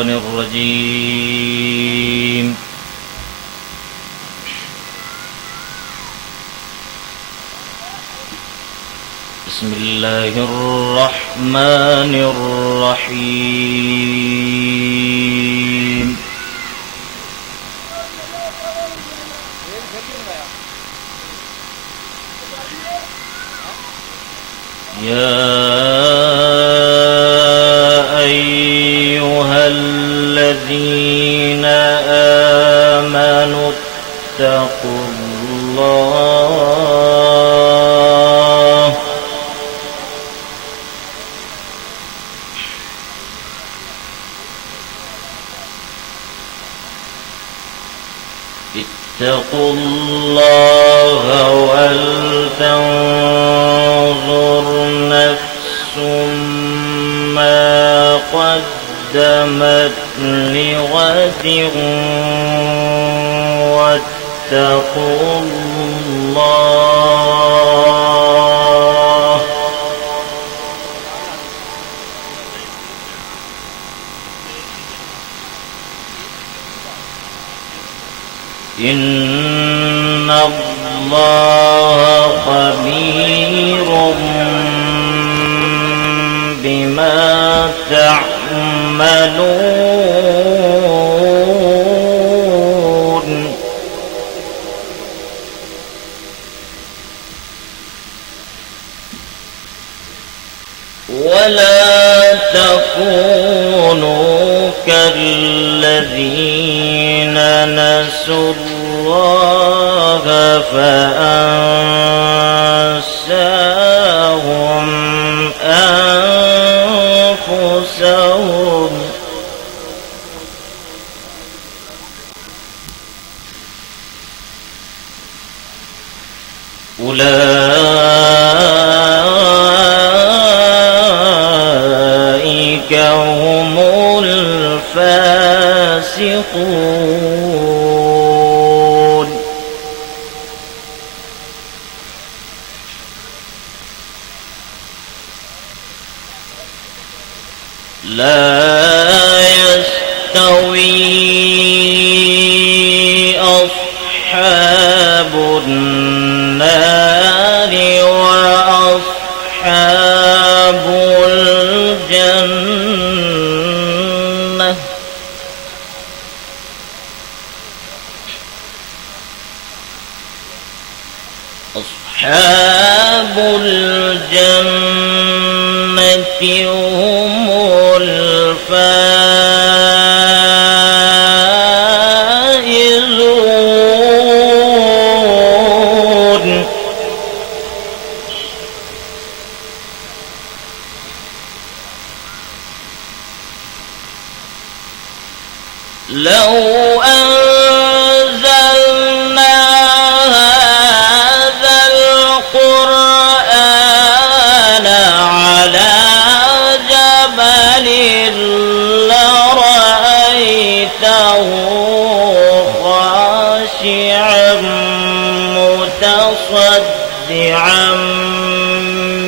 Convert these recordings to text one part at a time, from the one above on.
الشيطان الرجيم. بسم الله الرحمن الرحيم. يا أيها الذين آمنوا اتقوا الله ولتنظر نفس ما قدمت لغد واتقوا الله إن الله خبير بما تعملون. ولا تكونوا كالذين نسوا الله فأنساهم أنفسهم أولئك هم الفاسقون. لا يستوي أصحاب النار وأصحاب الجنة أصحاب الجنة هم الفائزون. لو أنزلنا هذا القرآن على جبل لرأيته خاشعا متصدعا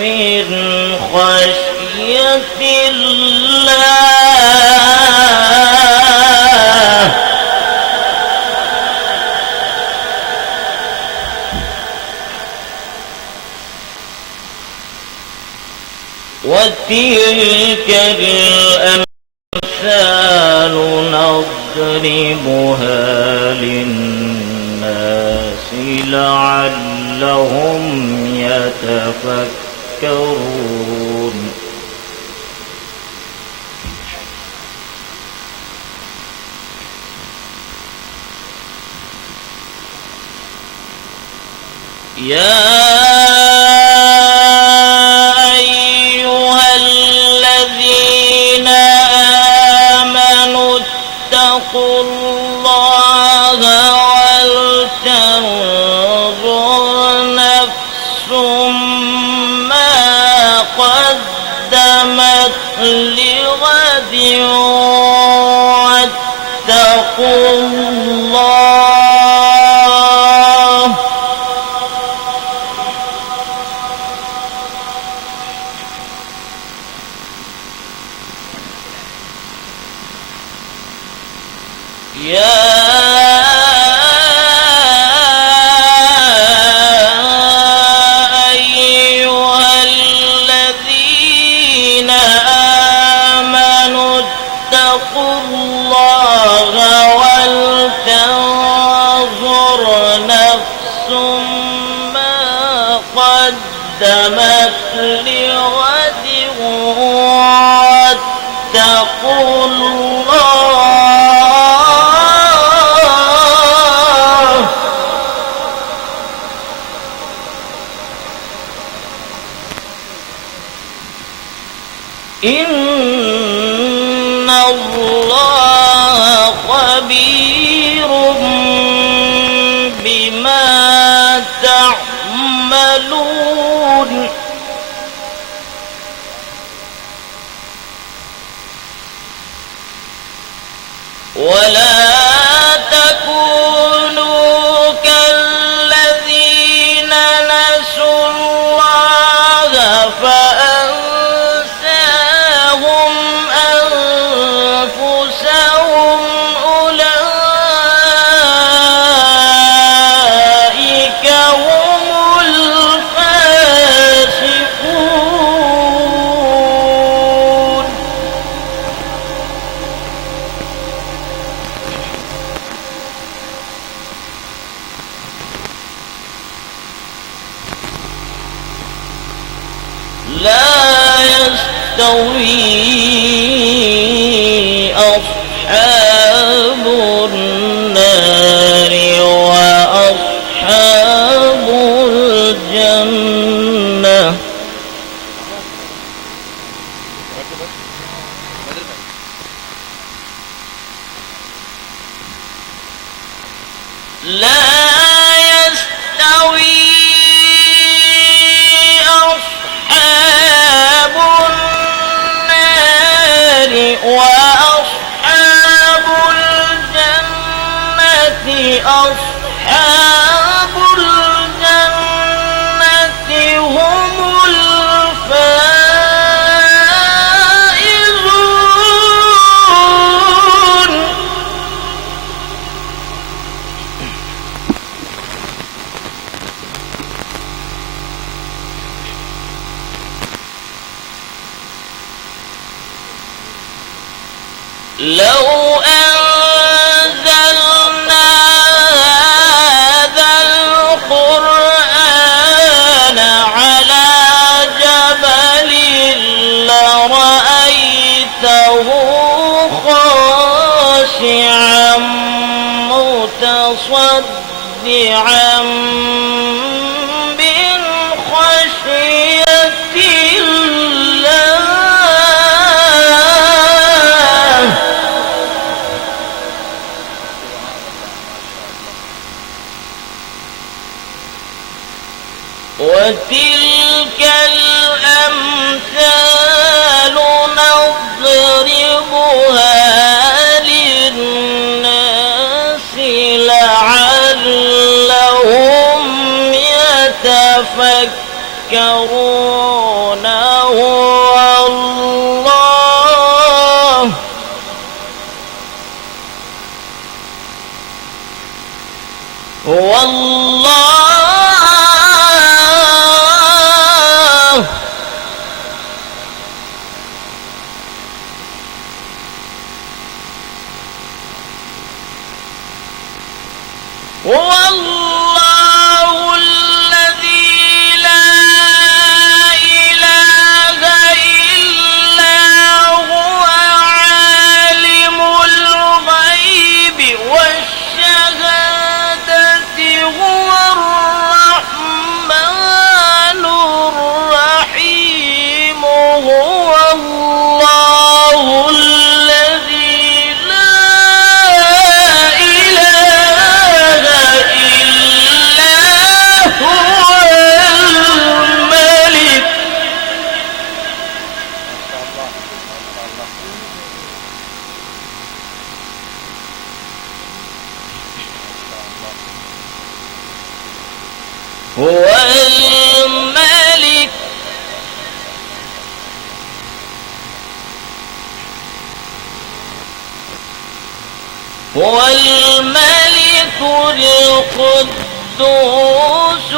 من خشية الله. وتلك الأمثال نضربها للناس لعلهم يتفكرون. يا أيها الذين آمنوا اتقوا الله ولتنظر نفس ما قدمت لغد واتقوا الله أيها الذين آمنوا اتقوا الله ولتنظر نفس ما قدمت لغد واتقوا الله إن الله خبير بما تعملون ولا تكونوا كالذين نسوا الله فأنساهم أنفسهم أولئك هم الفاسقون لا يستوي أصحاب النار وأصحاب الجنة لا يستوي أصحاب النار وأصحاب الجنة أصحاب الجنة هم الفائزون لو أنزلنا هذا القرآن على جبل لرأيته خاشعا متصدعا من خشية الله وتلك الأمثال نضربها للناس لعلهم يتفكرون والله والله الذي لا إله إلا هو عالم الغيب والشهادة هو الرحمن الرحيم هو الله الذي لا إله إلا هو الملك هو الملك هو الملك القدوس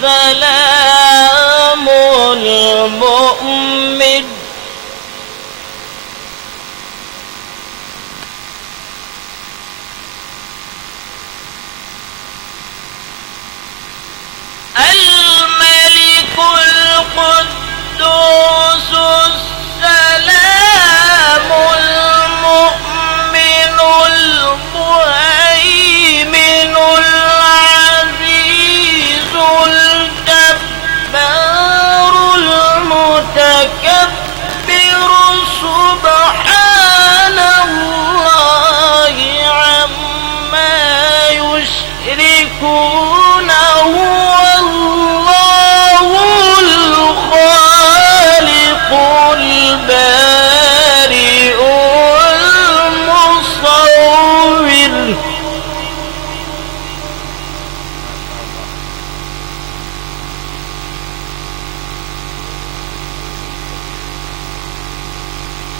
السلام المؤمن الملك القدوس السلام المؤمن المهيمن العزيز الجبار المتكبر سبحان الله عما يشركون هو الله الخالق البارئ المصور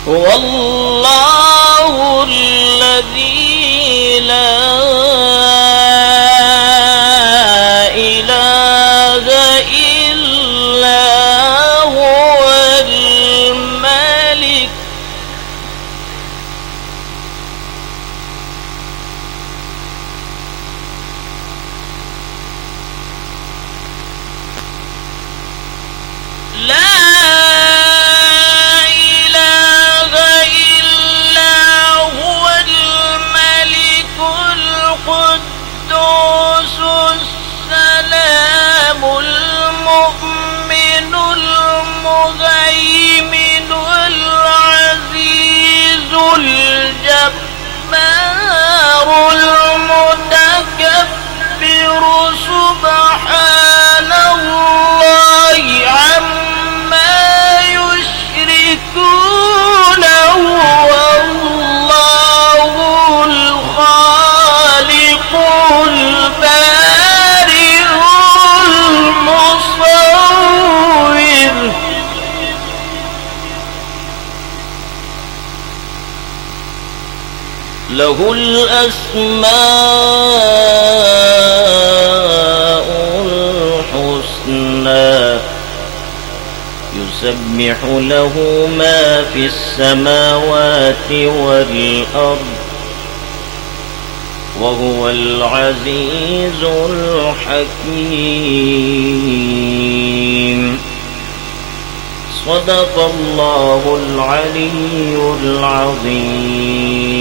هو الله الذي لا إله إلا هو الملك لا القدوس السلام المؤمن المهيمن العزيز الجبار المتكبر سبحان الله عما يشركون هو الله الخالق البارئ المصور له الأسماء الحسنى يسبح له ما في السماوات والأرض وهو العزيز الحكيم صدق الله العلي العظيم